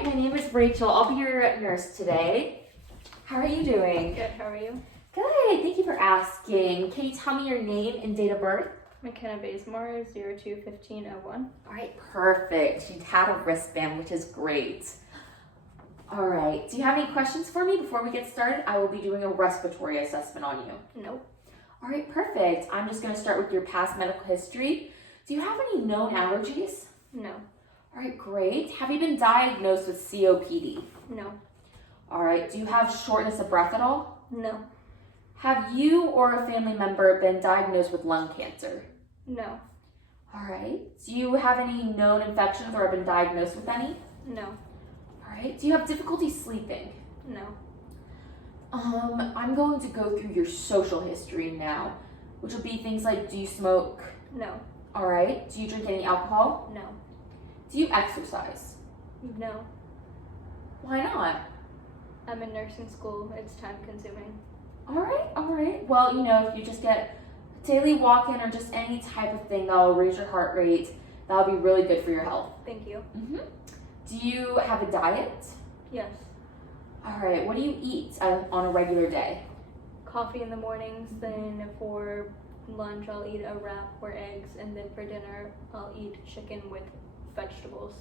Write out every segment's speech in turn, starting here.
Hi, my name is Rachel. I'll be your nurse today. How are you doing? Good, how are you? Good, thank you for asking. Can you tell me your name and date of birth? McKenna Bazemore, 021501. All right, perfect. She's had a wristband, which is great. All right, do you have any questions for me before we get started? I will be doing a respiratory assessment on you. Nope. All right, perfect. I'm just going to start with your past medical history. Do you have any known allergies? No. All right, great. Have you been diagnosed with COPD? No. All right, do you have shortness of breath at all? No. Have you or a family member been diagnosed with lung cancer? No. All right. Do you have any known infections or have been diagnosed with any? No. All right. Do you have difficulty sleeping? No. I'm going to go through your social history now, which will be things like, do you smoke? No. All right. Do you drink any alcohol? No. Do you exercise? No. Why not? I'm in nursing school. It's time consuming. All right, all right. Well, if you just get a daily walk-in or just any type of thing that'll raise your heart rate, that'll be really good for your health. Thank you. Do you have a diet? Yes. All right, what do you eat on a regular day? Coffee in the mornings, then for lunch I'll eat a wrap or eggs, and then for dinner I'll eat chicken with vegetables.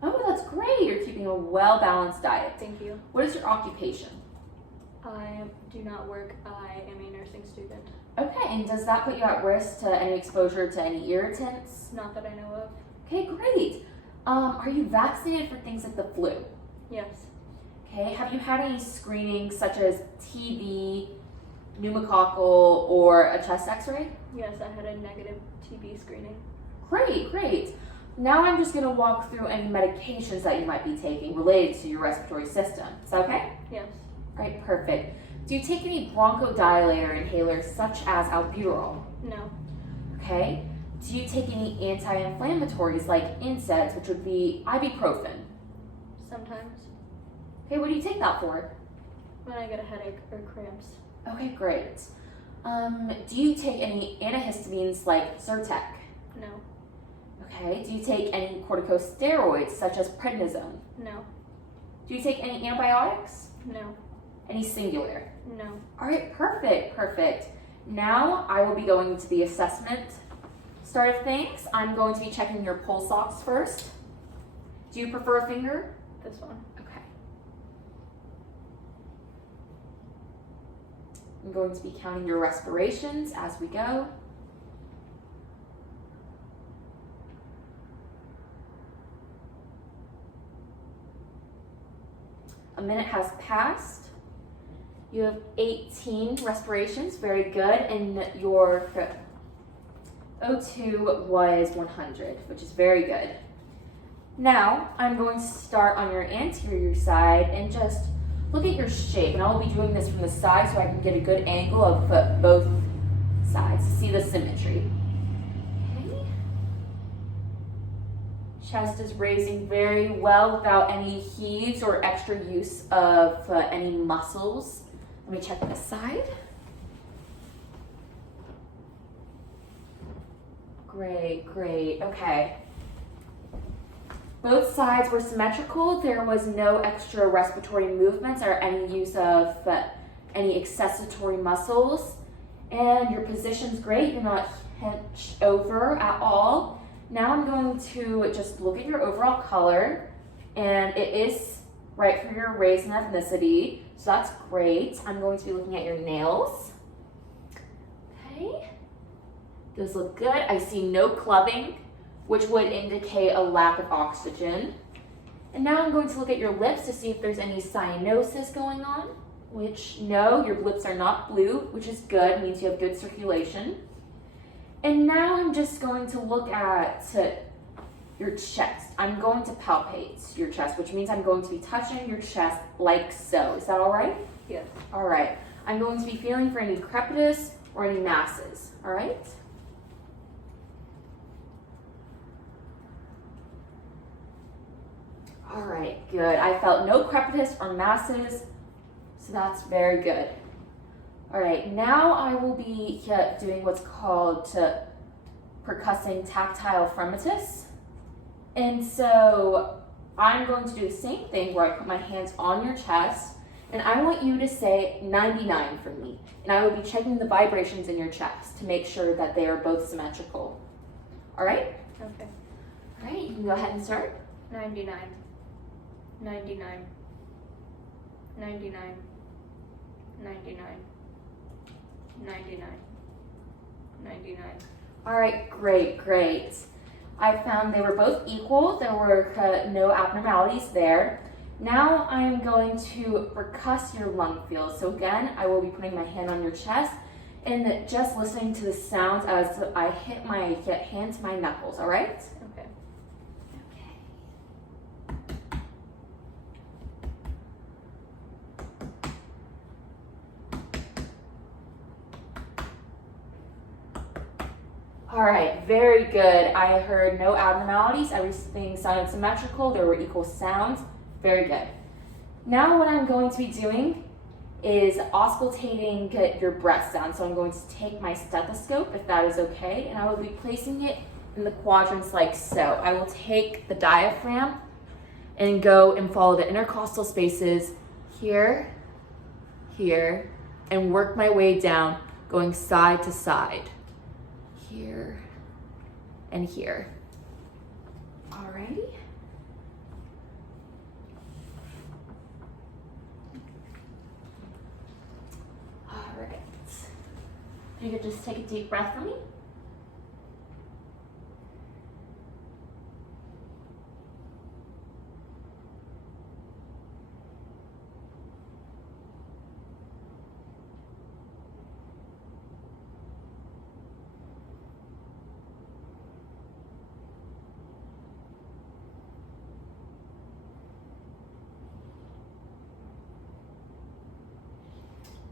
Oh, that's great. You're keeping a well-balanced diet. Thank you. What is your occupation? I do not work. I am a nursing student. Okay, and does that put you at risk to any exposure to any irritants? Not that I know of. Okay, great. Are you vaccinated for things like the flu? Yes. Okay, have you had any screenings such as TB, pneumococcal, or a chest x-ray? Yes, I had a negative TB screening. Great, great. Now I'm just going to walk through any medications that you might be taking related to your respiratory system. Is that okay? Yes. All right, perfect. Do you take any bronchodilator inhalers such as albuterol? No. Okay. Do you take any anti-inflammatories like NSAIDs, which would be ibuprofen? Sometimes. Okay, what do you take that for? When I get a headache or cramps. Okay, great. Do you take any antihistamines like Zyrtec? No. Okay. Do you take any corticosteroids such as prednisone? No. Do you take any antibiotics? No. Any singular? No. All right, perfect, perfect. Now I will be going to the assessment start of things. I'm going to be checking your pulse ox first. Do you prefer a finger? This one. Okay. I'm going to be counting your respirations as we go. A minute has passed. You have 18 respirations, very good, and your O2 was 100, which is very good. Now, I'm going to start on your anterior side and just look at your shape, and I will be doing this from the side so I can get a good angle of both sides to see the symmetry. Okay. Chest is raising very well without any heaves or extra use of any muscles. Let me check this side. Great, great, okay. Both sides were symmetrical. There was no extra respiratory movements or any use of any accessory muscles. And your position's great. You're not hunched over at all. Now I'm going to just look at your overall color, and it is right for your race and ethnicity, so that's great. I'm going to be looking at your nails. Okay, those look good. I see no clubbing, which would indicate a lack of oxygen. And now I'm going to look at your lips to see if there's any cyanosis going on, which no, your lips are not blue, which is good, means you have good circulation. And now I'm just going to look at your chest. I'm going to palpate your chest, which means I'm going to be touching your chest like so. Is that all right? Yes. All right. I'm going to be feeling for any crepitus or any masses. All right? All right, good. I felt no crepitus or masses, so that's very good. All right, now I will be doing what's called percussing tactile fremitus. And so I'm going to do the same thing where I put my hands on your chest, and I want you to say 99 for me. And I will be checking the vibrations in your chest to make sure that they are both symmetrical. All right? Okay. All right, you can go ahead and start. 99. 99. 99. 99. 99. 99. All right, great, great. I found they were both equal. There were no abnormalities there. Now I'm going to percuss your lung field. So again, I will be putting my hand on your chest and just listening to the sounds as I hit my hand to my knuckles, all right? Okay. All right, very good. I heard no abnormalities. Everything sounded symmetrical. There were equal sounds. Very good. Now what I'm going to be doing is auscultating your breath sound. So I'm going to take my stethoscope, if that is okay, and I will be placing it in the quadrants like so. I will take the diaphragm and go and follow the intercostal spaces here, here, and work my way down, going side to side. Here and here. Alrighty. Alright. You could just take a deep breath for me.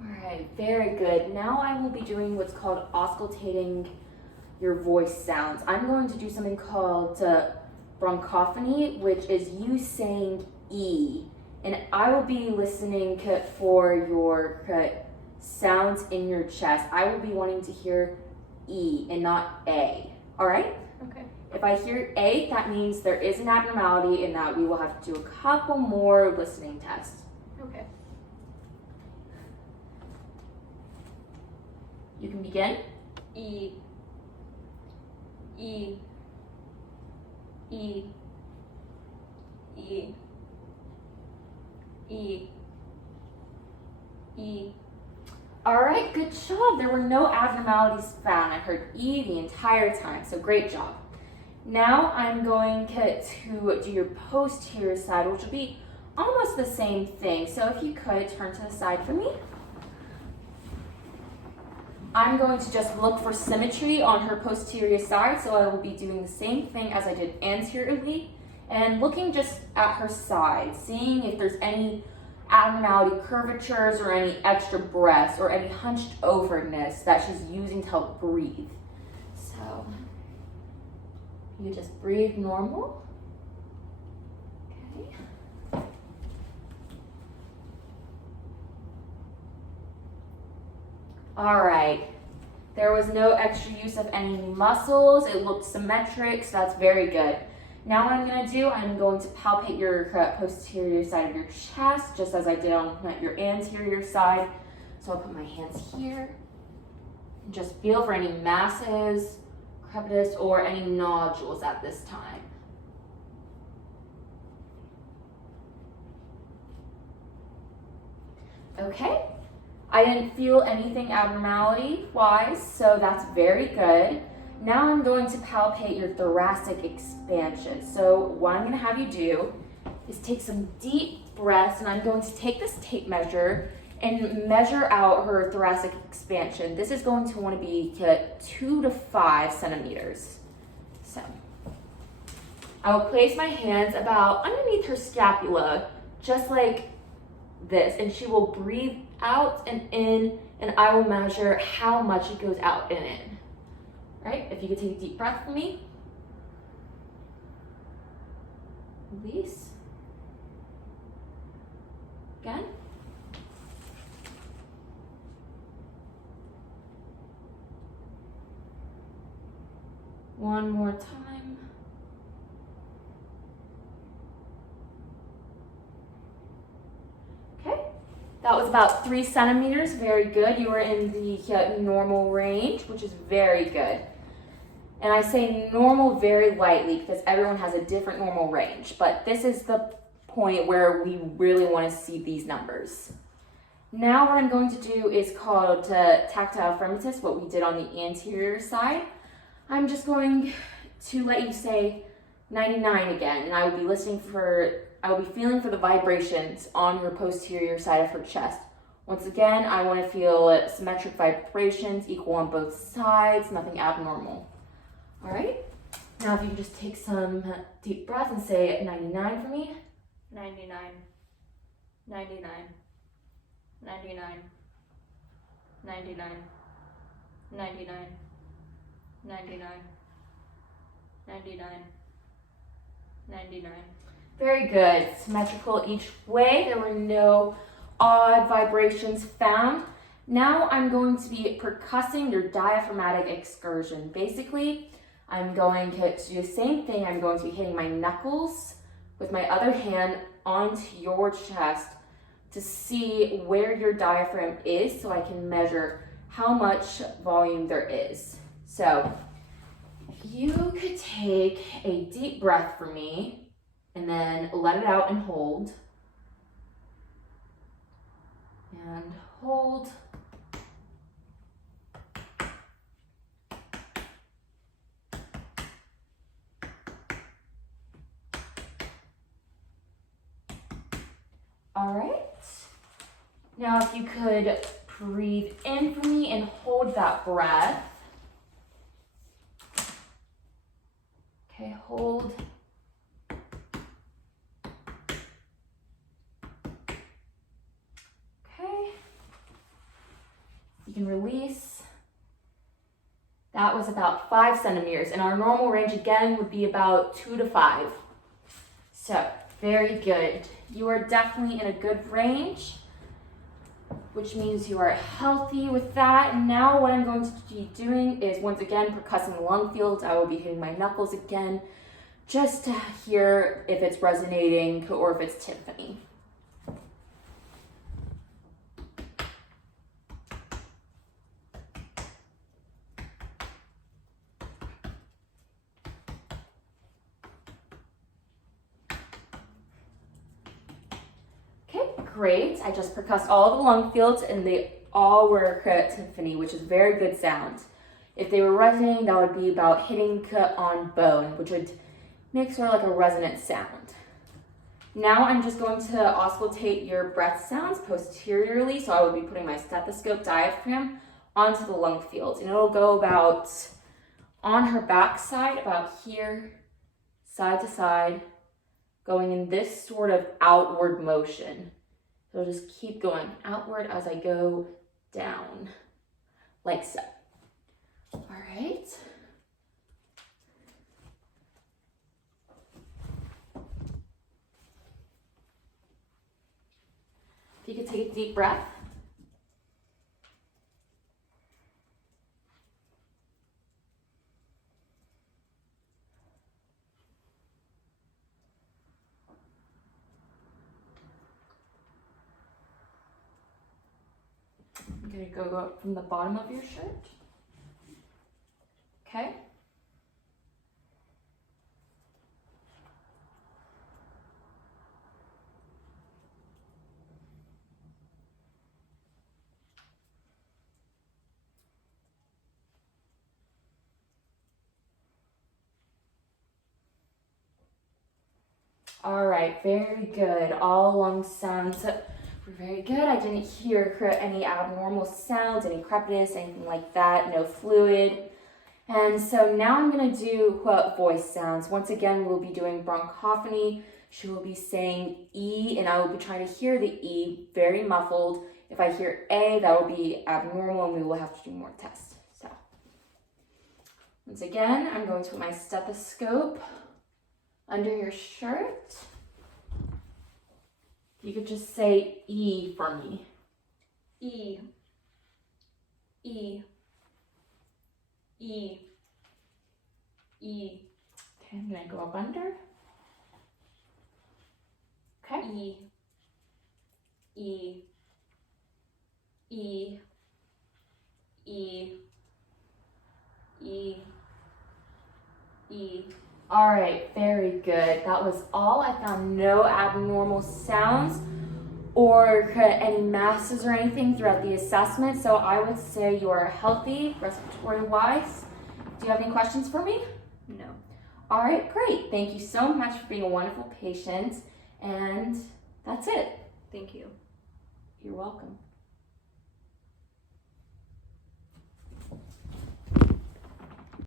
Alright, very good. Now I will be doing what's called auscultating your voice sounds. I'm going to do something called bronchophony, which is you saying E. And I will be listening for your sounds in your chest. I will be wanting to hear E and not A. Alright? Okay. If I hear A, that means there is an abnormality and that we will have to do a couple more listening tests. Okay. You can begin. E. E. E. E. E. E. All right, good job. There were no abnormalities found. I heard E the entire time, so great job. Now I'm going to do your posterior side, which will be almost the same thing. So if you could turn to the side for me. I'm going to just look for symmetry on her posterior side, so I will be doing the same thing as I did anteriorly, and looking just at her side, seeing if there's any abnormality curvatures or any extra breaths or any hunched overness that she's using to help breathe. So you just breathe normal. Okay. All right, there was no extra use of any muscles. It looked symmetric, so that's very good. Now what I'm gonna do, I'm going to palpate your posterior side of your chest, just as I did on your anterior side. So I'll put my hands here, and just feel for any masses, crepitus, or any nodules at this time. Okay. I didn't feel anything abnormality-wise, so that's very good. Now I'm going to palpate your thoracic expansion. So what I'm gonna have you do is take some deep breaths, and I'm going to take this tape measure and measure out her thoracic expansion. This is going to want to be 2 to 5 centimeters. So I will place my hands about underneath her scapula, just like this, and she will breathe out and in, and I will measure how much it goes out and in. Right? If you could take a deep breath for me. Release. Again. One more time. That was about 3 centimeters, very good. You were in the normal range, which is very good. And I say normal very lightly because everyone has a different normal range, but this is the point where we really want to see these numbers. Now what I'm going to do is called tactile fremitus, what we did on the anterior side. I'm just going to let you say 99 again, and I will be feeling for the vibrations on your posterior side of her chest. Once again, I want to feel symmetric vibrations, equal on both sides, nothing abnormal. All right, now if you can just take some deep breaths and say 99 for me. 99, 99, 99, 99, 99, 99, 99, 99. Very good. Symmetrical each way. There were no odd vibrations found. Now I'm going to be percussing your diaphragmatic excursion. Basically, I'm going to do the same thing. I'm going to be hitting my knuckles with my other hand onto your chest to see where your diaphragm is so I can measure how much volume there is. So if you could take a deep breath for me and then let it out and hold. And hold. All right. Now if you could breathe in for me and hold that breath. Okay, hold. Okay. You can release. That was about 5 centimeters, and our normal range again would be about 2 to 5. So, very good. You are definitely in a good range, which means you are healthy with that. And now what I'm going to be doing is once again percussing the lung fields. I will be hitting my knuckles again just to hear if it's resonating or if it's timpani. Great. I just percussed all of the lung fields and they all were timpani, which is very good sound. If they were resonating, that would be about hitting on bone, which would make sort of like a resonant sound. Now I'm just going to auscultate your breath sounds posteriorly. So I will be putting my stethoscope diaphragm onto the lung fields, and it'll go about on her back side, about here, side to side, going in this sort of outward motion. So just keep going outward as I go down, like so. All right. If you could take a deep breath. I'm going to go up from the bottom of your shirt. Okay. All right, very good. All lung sounds were very good. I didn't hear any abnormal sounds, any crepitus, anything like that, no fluid. And so now I'm going to do voice sounds. Once again, we'll be doing bronchophony. She will be saying E, and I will be trying to hear the E, very muffled. If I hear A, that will be abnormal, and we will have to do more tests. So once again, I'm going to put my stethoscope under your shirt. You could just say E for me. E. E. E. E. Okay, I'm gonna go up under. Okay. E. E. E. E. All right, very good. That was all. I found no abnormal sounds or any masses or anything throughout the assessment. So I would say you are healthy, respiratory-wise. Do you have any questions for me? No. All right, great. Thank you so much for being a wonderful patient. And that's it. Thank you. You're welcome.